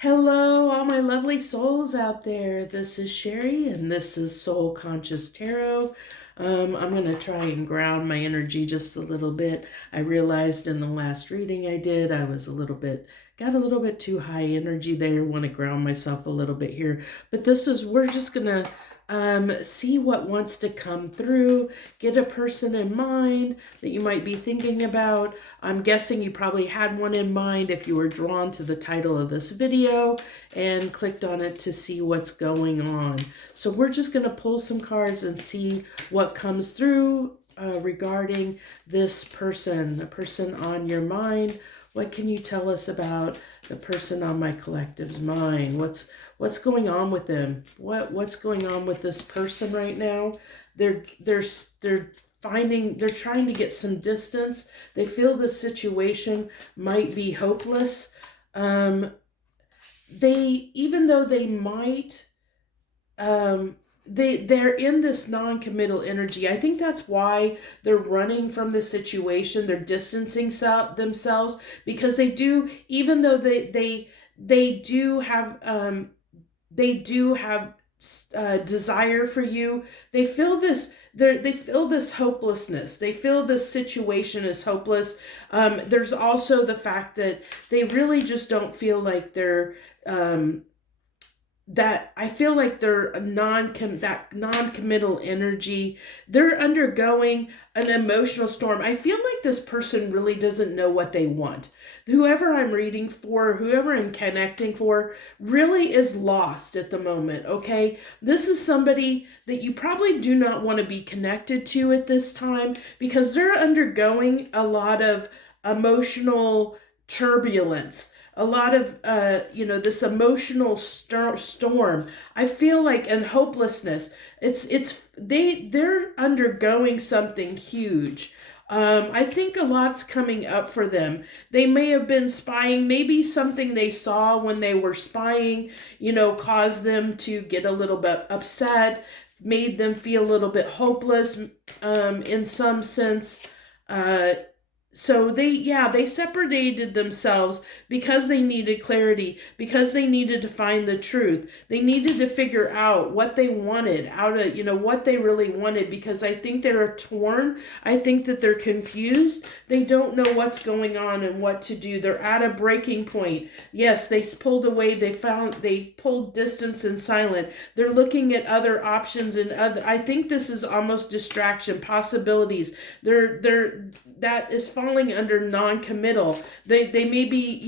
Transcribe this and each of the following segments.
Hello, all my lovely souls out there. This is Sherry, and this is Soul Conscious Tarot. I'm going to try and ground my energy just a little bit. I realized in the last reading I did, I was got a little bit too high energy there. Want to ground myself a little bit here. But we're just going to see what wants to come through, get a person in mind that you might be thinking about. I'm guessing you probably had one in mind if you were drawn to the title of this video and clicked on it to see what's going on. So we're just going to pull some cards and see what comes through regarding this person, the person on your mind. What can you tell us about the person on my collective's mind? What's going on with them? What's going on with this person right now? They're trying to get some distance. They feel the situation might be hopeless. Even though they might they're in this non-committal energy. I think that's why they're running from the situation. They're distancing themselves because they do, even though they do have desire for you. They feel this hopelessness. They feel this situation is hopeless. There's also the fact that they really just don't feel like they're that I feel like they're non-committal energy. They're undergoing an emotional storm. I feel like this person really doesn't know what they want. Whoever I'm reading for, whoever I'm connecting for, really is lost at the moment, okay? This is somebody that you probably do not want to be connected to at this time because they're undergoing a lot of emotional turbulence, a lot of this emotional storm. I feel like, and hopelessness. They're undergoing something huge. I think a lot's coming up for them. They may have been spying. Maybe something they saw when they were spying, caused them to get a little bit upset, made them feel a little bit hopeless, in some sense. So they separated themselves because they needed clarity, because they needed to find the truth. They needed to figure out what they wanted, what they really wanted, because I think they're torn. I think that they're confused. They don't know what's going on and what to do. They're at a breaking point. Yes, they pulled away. They pulled distance and silent. They're looking at other options I think this is almost distraction, possibilities. That is falling under non-committal. They may be,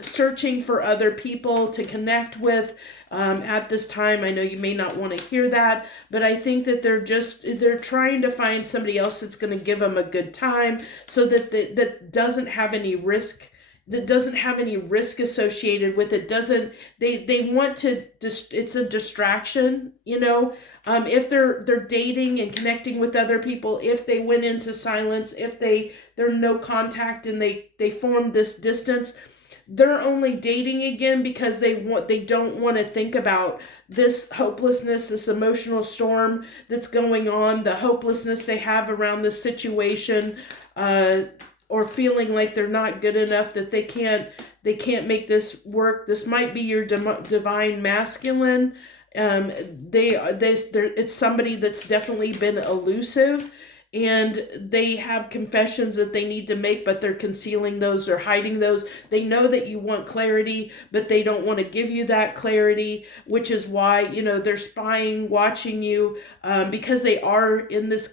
searching for other people to connect with at this time. I know you may not want to hear that, but I think that they're trying to find somebody else that's going to give them a good time, so that doesn't have any risk. That doesn't have any risk associated with it. They want to it's a distraction, if they're dating and connecting with other people, if they went into silence, if they're no contact and they form this distance, they're only dating again because they don't want to think about this hopelessness, this emotional storm that's going on, the hopelessness they have around this situation, or feeling like they're not good enough, that they can't make this work. This might be your divine masculine. It's somebody that's definitely been elusive, and they have confessions that they need to make, but they're concealing those or hiding those. They know that you want clarity, but they don't want to give you that clarity, which is why, they're spying, watching you, because they are in this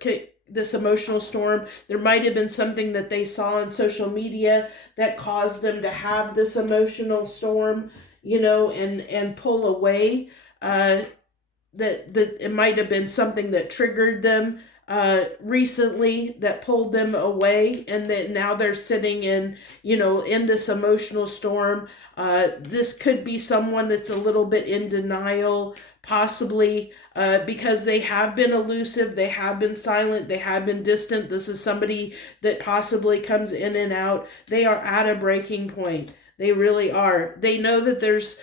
emotional storm. There might have been something that they saw on social media that caused them to have this emotional storm, and pull away. That it might have been something that triggered them recently that pulled them away, and that now they're sitting in this emotional storm. This could be someone that's a little bit in denial, possibly because they have been elusive, they have been silent, they have been distant. This is somebody that possibly comes in and out. They are at a breaking point. They really are. They know that there's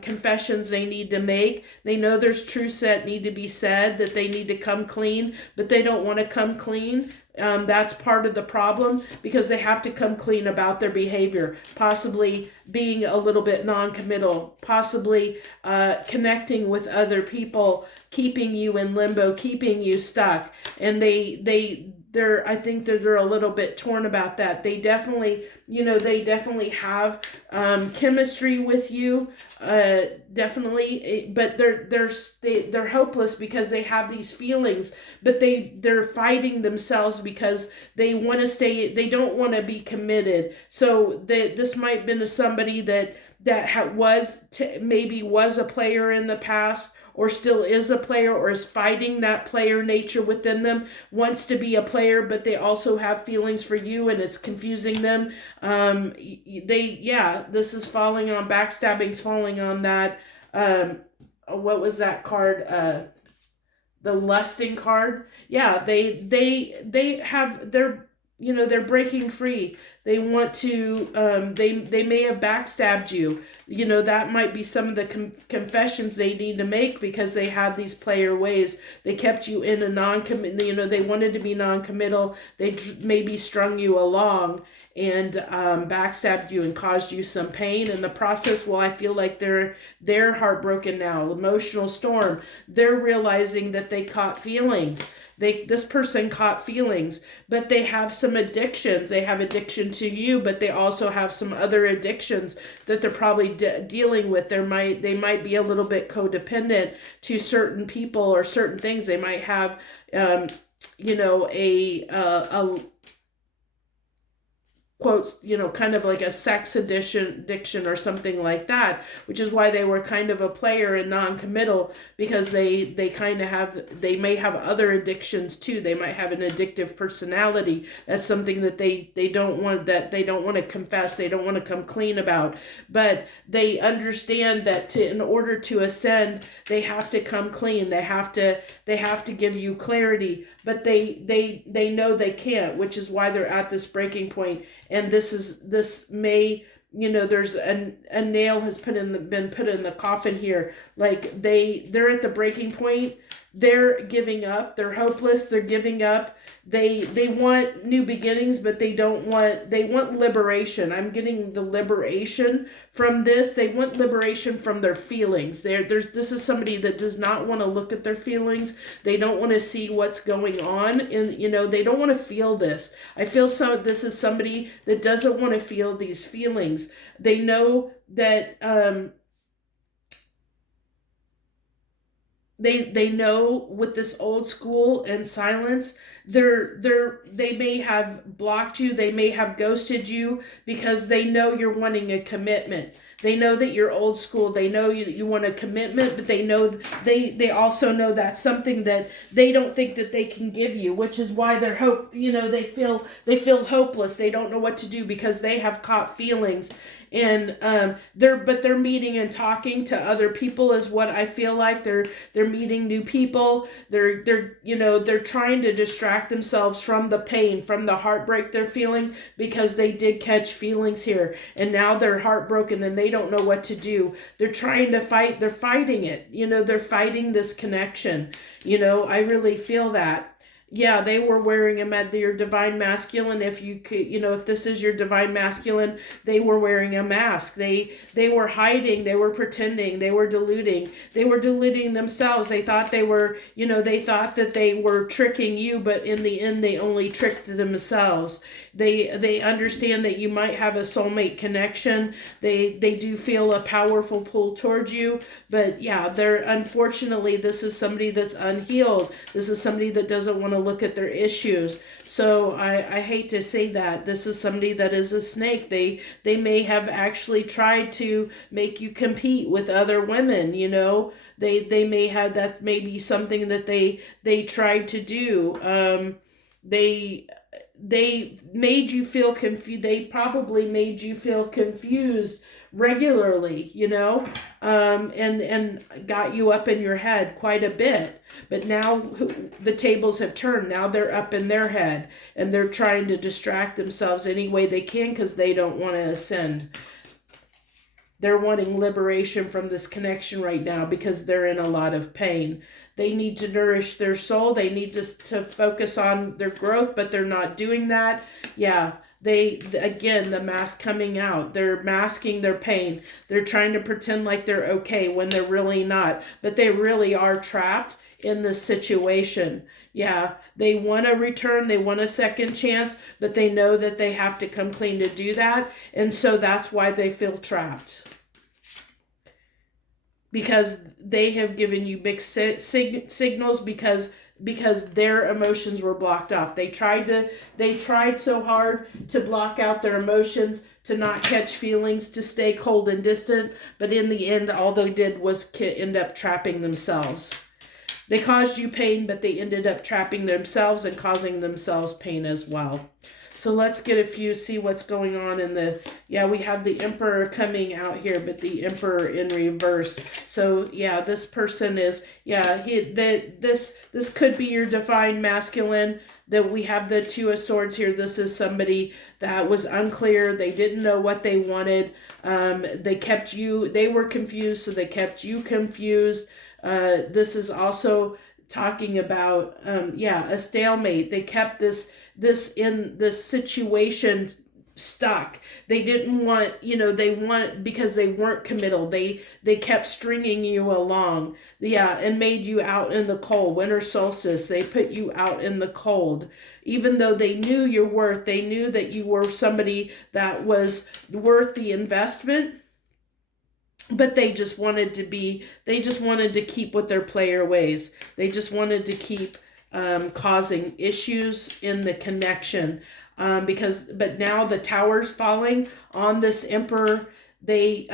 confessions they need to make. They know there's truths that need to be said, that they need to come clean, but they don't want to come clean That's part of the problem, because they have to come clean about their behavior, possibly being a little bit non-committal, possibly connecting with other people, keeping you in limbo, keeping you stuck. And I think that they're a little bit torn about that. They definitely, they definitely have chemistry with you, definitely, but they're hopeless because they have these feelings, but they're fighting themselves because they want to stay. They don't want to be committed. So this might have been somebody that maybe was a player in the past, or still is a player, or is fighting that player nature within them, wants to be a player, but they also have feelings for you, and it's confusing them. This is falling on, backstabbing's falling on that. What was that card? The lusting card. Yeah, they have, they're breaking free. They want to, they may have backstabbed you. That might be some of the confessions they need to make, because they had these player ways. They kept you in a non-commit, they wanted to be non-committal. They maybe strung you along and backstabbed you and caused you some pain in the process. Well, I feel like they're heartbroken now. Emotional storm. They're realizing that they caught feelings. This person caught feelings, but they have some addictions. They have addiction to you, but they also have some other addictions that they're probably dealing with. They might be a little bit codependent to certain people or certain things. They might have, a quotes, kind of like a sex addiction or something like that, which is why they were kind of a player and non-committal, because they may have other addictions too. They might have an addictive personality. That's something that they don't want to confess. They don't want to come clean about, but they understand that in order to ascend, they have to come clean. They have to give you clarity, but they know they can't, which is why they're at this breaking point. And this may, there's a nail has been put in the coffin here. Like they're at the breaking point. They're giving up. They're hopeless. They're giving up. They want new beginnings, but they want liberation. I'm getting the liberation from this. They want liberation from their feelings. This is somebody that does not want to look at their feelings. They don't want to see what's going on, and they don't want to feel this. I feel this is somebody that doesn't want to feel these feelings. They know that they know with this old school and silence, they may have blocked you, they may have ghosted you, because they know you're wanting a commitment. They know that you're old school. They know you want a commitment, but they know they also know that's something that they don't think that they can give you, which is why they feel hopeless. They don't know what to do because they have caught feelings. And they're meeting and talking to other people, is what I feel like. They're meeting new people. They're trying to distract themselves from the pain, from the heartbreak they're feeling, because they did catch feelings here, and now they're heartbroken and they don't know what to do. They're trying to fight. They're fighting it. They're fighting this connection. I really feel that. Yeah, they were wearing them at your divine masculine. If you could, if this is your divine masculine, they were wearing a mask. They were hiding. They were pretending. They were deluding. They were deluding themselves. They thought they were, they thought that they were tricking you, but in the end, they only tricked themselves. They understand that you might have a soulmate connection. They do feel a powerful pull towards you, but yeah, unfortunately, this is somebody that's unhealed. This is somebody that doesn't want to look at their issues. So I hate to say that. This is somebody that is a snake. They may have actually tried to make you compete with other women. They may have, that may be something that they tried to do. They made you feel confused. They probably made you feel confused regularly, and got you up in your head quite a bit. But now the tables have turned. Now they're up in their head, and they're trying to distract themselves any way they can, because they don't want to ascend. they're wanting liberation from this connection right now because they're in a lot of pain. They need to nourish their soul. They need to focus on their growth, but they're not doing that. Yeah, again, the mask coming out. They're masking their pain. They're trying to pretend like they're okay when they're really not, but they really are trapped in this situation. Yeah, they want to return, they want a second chance, but they know that they have to come clean to do that. And so that's why they feel trapped. Because they have given you mixed signals because their emotions were blocked off. They tried so hard to block out their emotions, to not catch feelings, to stay cold and distant, but in the end all they did was end up trapping themselves. They caused you pain, but they ended up trapping themselves and causing themselves pain as well. So let's get a few, see what's going on in we have the Emperor coming out here, but the Emperor in reverse. So yeah, this person is, this could be your divine masculine. That we have the Two of Swords here. This is somebody that was unclear. They didn't know what they wanted. They were confused, so they kept you confused. This is also talking about, a stalemate. They kept this situation stuck. They didn't want, because they weren't committal. They kept stringing you along, and made you out in the cold. Winter solstice, they put you out in the cold. Even though they knew your worth, they knew that you were somebody that was worth the investment. But they just wanted to keep with their player ways. They just wanted to keep causing issues in the connection. But now the tower's falling on this Emperor. They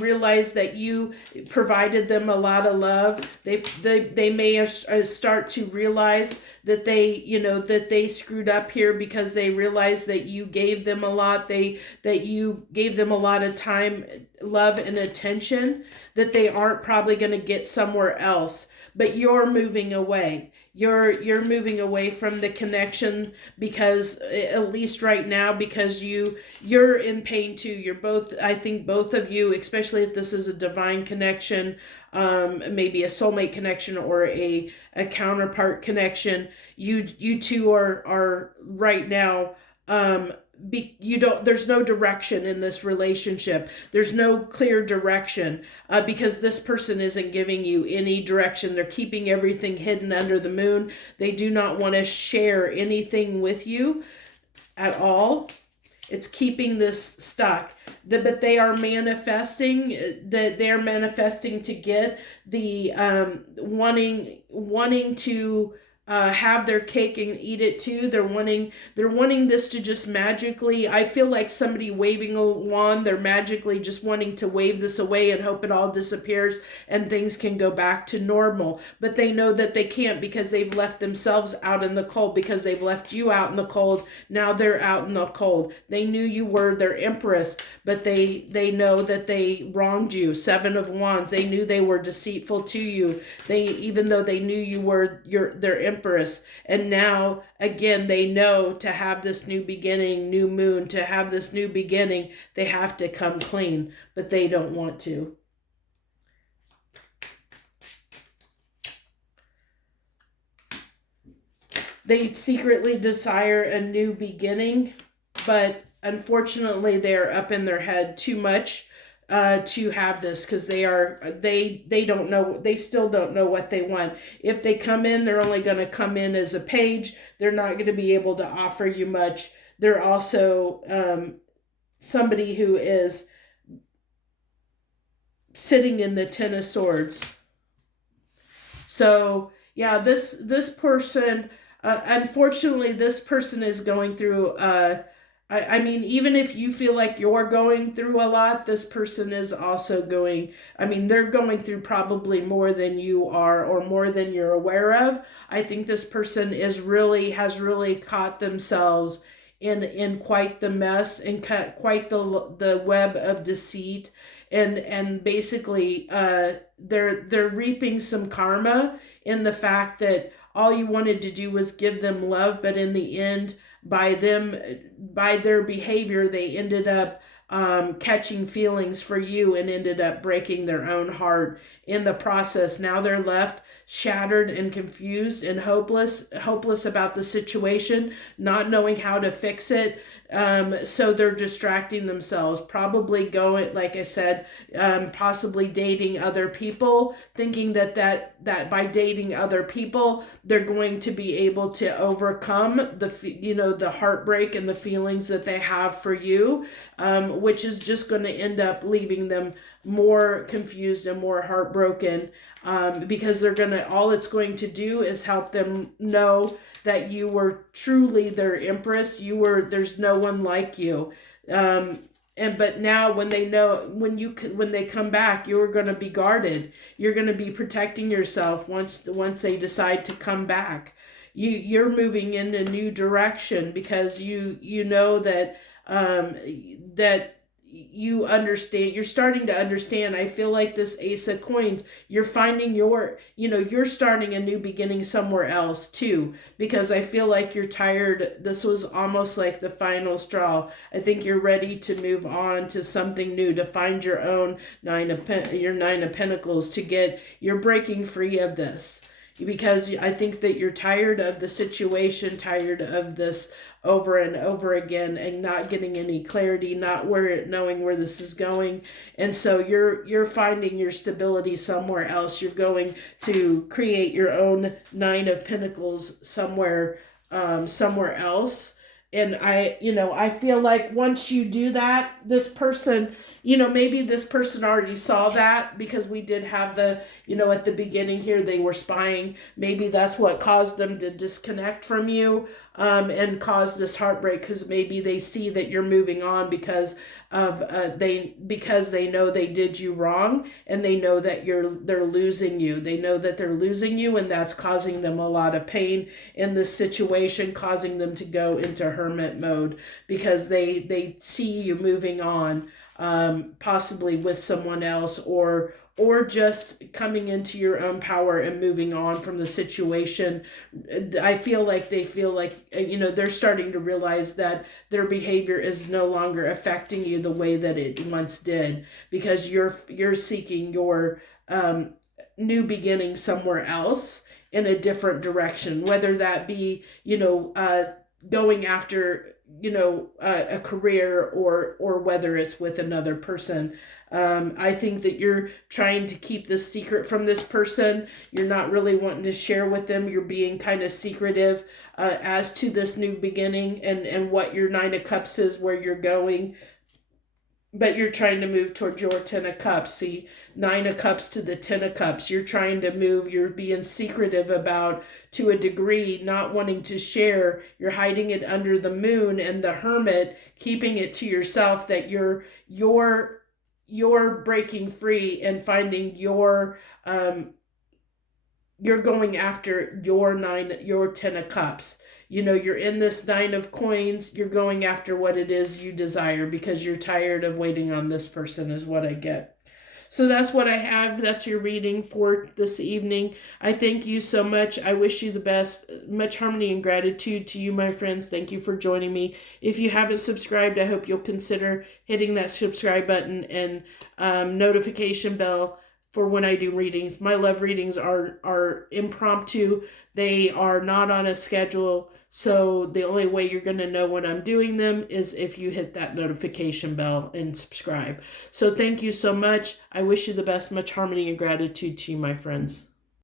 realize that you provided them a lot of love. They may start to realize that they screwed up here because they realized that you gave them a lot. That you gave them a lot of time, love, and attention that they aren't probably going to get somewhere else. But you're moving away. You're moving away from the connection because, at least right now, because you're in pain too. You're both, I think both of you, especially if this is a divine connection, maybe a soulmate connection or a counterpart connection. You two are right now, there's no direction in this relationship. There's no clear direction because this person isn't giving you any direction. They're keeping everything hidden under the moon. They do not want to share anything with you at all. It's keeping this stuck. But they are manifesting that they're manifesting to get the wanting to have their cake and eat it too. They're wanting this to just magically, I feel like somebody waving a wand. They're magically just wanting to wave this away and hope it all disappears and things can go back to normal. But they know that they can't because they've left themselves out in the cold, because they've left you out in the cold. Now they're out in the cold. They knew you were their empress, but they know that they wronged you. Seven of Wands. They knew they were deceitful to you. Even though they knew you were their empress. And now, again, they know to have this new beginning, new moon, to have this new beginning, they have to come clean, but they don't want to. They secretly desire a new beginning, but unfortunately, they're up in their head too much to have this, because they don't know, they still don't know what they want. If they come in, they're only going to come in as a page. They're not going to be able to offer you much. They're also somebody who is sitting in the Ten of Swords. So yeah, this person, unfortunately, this person is going through I mean, even if you feel like you're going through a lot, this person is also they're going through probably more than you are or more than you're aware of. I think this person has really caught themselves in quite the mess and cut quite the web of deceit. And basically, they're reaping some karma in the fact that all you wanted to do was give them love, but in the end, by their behavior, they ended up catching feelings for you and ended up breaking their own heart in the process. Now they're left shattered and confused and hopeless about the situation, not knowing how to fix it. So they're distracting themselves, probably going, like I said, possibly dating other people, thinking that by dating other people, they're going to be able to overcome the heartbreak and the feelings that they have for you, which is just going to end up leaving them more confused and more heartbroken, because all it's going to do is help them know that you were truly their empress. There's no one like you. But now when they come back, you're going to be guarded. You're going to be protecting yourself once they decide to come back. You're moving in a new direction because you know that that you understand. You're starting to understand. I feel like this Ace of Coins, you're finding you're starting a new beginning somewhere else too, because I feel like you're tired. This was almost like the final straw. I think you're ready to move on to something new, to find your own Nine of Pentacles, you're breaking free of this. Because I think that you're tired of the situation, tired of this over and over again, and not getting any clarity, not knowing where this is going. And so you're finding your stability somewhere else. You're going to create your own Nine of Pentacles somewhere else. And I feel like once you do that, this person, maybe this person already saw that, because we did have at the beginning here, they were spying. Maybe that's what caused them to disconnect from you, and cause this heartbreak, because maybe they see that you're moving on because they know they did you wrong, and they know that they're losing you. They know that they're losing you, and that's causing them a lot of pain in this situation, causing them to go into hermit mode, because they see you moving on, possibly with someone else, or just coming into your own power and moving on from the situation. I feel like they're starting to realize that their behavior is no longer affecting you the way that it once did, because you're seeking your new beginning somewhere else in a different direction, whether that be going after a career, or whether it's with another person. I think that you're trying to keep this secret from this person. You're not really wanting to share with them. You're being kind of secretive as to this new beginning, and what your Nine of Cups is, where you're going. But you're trying to move toward your Ten of Cups. See, Nine of Cups to the Ten of Cups. You're trying to move. You're being secretive about, to a degree, not wanting to share. You're hiding it under the Moon and the Hermit, keeping it to yourself, that you're breaking free and finding you're going after your Ten of Cups. You're in this Nine of Coins. You're going after what it is you desire, because you're tired of waiting on this person, is what I get. So that's what I have. That's your reading for this evening. I thank you so much. I wish you the best. Much harmony and gratitude to you, my friends. Thank you for joining me. If you haven't subscribed, I hope you'll consider hitting that subscribe button and notification bell for when I do readings. My love readings are impromptu. They are not on a schedule. So the only way you're going to know when I'm doing them is if you hit that notification bell and subscribe. So thank you so much. I wish you the best. Much harmony and gratitude to you, my friends.